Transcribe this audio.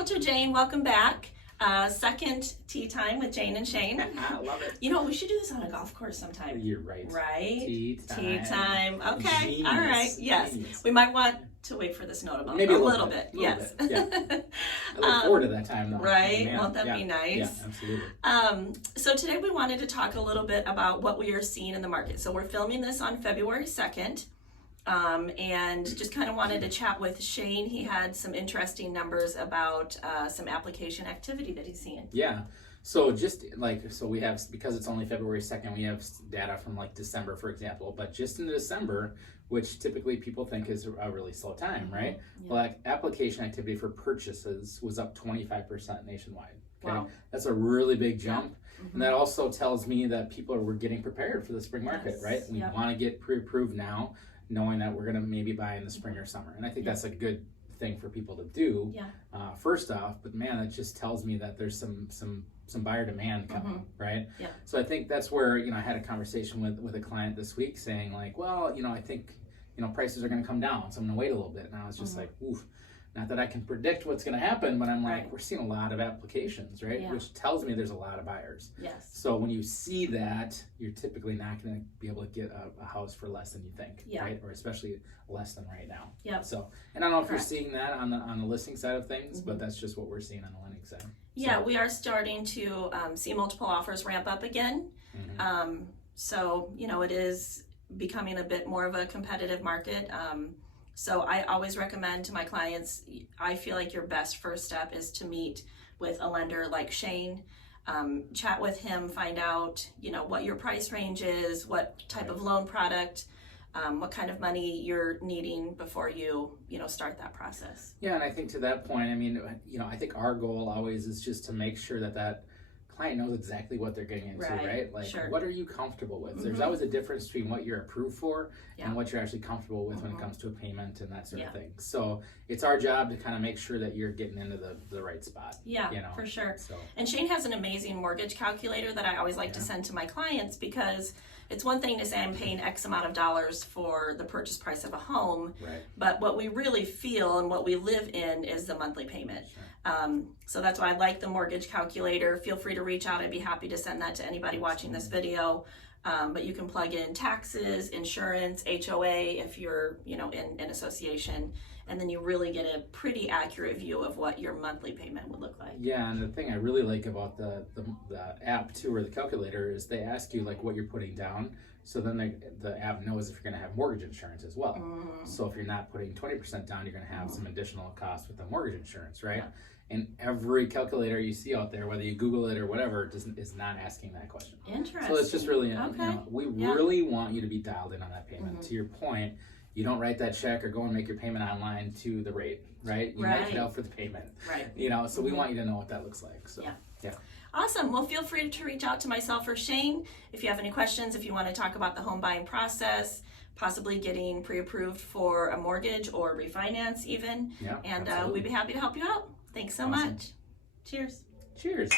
Realtor Jane. Welcome back. Second tea time with Jane and Shane. I love it. You know, we should do this on a golf course sometime. You're right. Right? Tea Tea time. Okay. Genius. All right. Yes. Genius. We might want to wait for the snow to melt. Maybe a little bit. little Yes. bit, yeah. I look forward to that time, though. Right? Man, Won't that yeah, be nice? Yeah, absolutely. So today we wanted to talk a little bit about what we are seeing in the market. So we're filming this on February 2nd. And just kind of wanted to chat with Shane. He had some interesting numbers about some application activity that he's seeing. Yeah. So just so we have, because it's only February 2nd, we have data from like December, for example, but just in December, which typically people think is a really slow time, right? Yeah. Well, application activity for purchases was up 25% nationwide. Okay? Wow. That's a really big jump. Yeah. And that also tells me that people were getting prepared for the spring market, Yes. right? We Yep. want to get pre-approved now, knowing that we're going to maybe buy in the spring or summer. And I think that's a good thing for people to do. Yeah. First off, but man, that just tells me that there's some buyer demand coming, right? Yeah. So I think that's where, I had a conversation with a client this week saying like, well, I think, prices are going to come down, so I'm going to wait a little bit. And I was just like, oof. Not that I can predict what's going to happen, but I'm like, we're seeing a lot of applications, right? Yeah. Which tells me there's a lot of buyers. Yes. So when you see that, you're typically not going to be able to get a house for less than you think, right? Or especially less than right now. Yep. So, and I don't know if you're seeing that on the listing side of things, but that's just what we're seeing on the lending side. Yeah, we are starting to see multiple offers ramp up again. So, it is becoming a bit more of a competitive market. So I always recommend to my clients, I feel like your best first step is to meet with a lender like Shane, chat with him, find out, what your price range is, what type of loan product, what kind of money you're needing before you, start that process. Yeah, and I think to that point, I think our goal always is just to make sure that client knows exactly what they're getting into, right? Like, what are you comfortable with? There's always a difference between what you're approved for and what you're actually comfortable with when it comes to a payment and that sort of thing. So it's our job to kind of make sure that you're getting into the right spot. Yeah, for sure. So. And Shane has an amazing mortgage calculator that I always like to send to my clients, because it's one thing to say I'm paying X amount of dollars for the purchase price of a home, but what we really feel and what we live in is the monthly payment. So that's why I like the mortgage calculator. Feel free to reach out. I'd be happy to send that to anybody watching this video. But you can plug in taxes, insurance, HOA if you're, in association, and then you really get a pretty accurate view of what your monthly payment would look like. Yeah, and the thing I really like about the app too, or the calculator, is they ask you like what you're putting down. So then the app knows if you're going to have mortgage insurance as well. So if you're not putting 20% down, you're going to have some additional cost with the mortgage insurance, right? And every calculator you see out there, whether you Google it or whatever, is not asking that question. Interesting. So it's just really, we really want you to be dialed in on that payment. To your point, you don't write that check or go and make your payment online to the rate, right? You make it out for the payment, right? So we want you to know what that looks like. So yeah. Awesome. Well, feel free to reach out to myself or Shane if you have any questions, if you want to talk about the home buying process, possibly getting pre-approved for a mortgage or refinance even. Yeah, and we'd be happy to help you out. Thanks so much. Cheers. Cheers.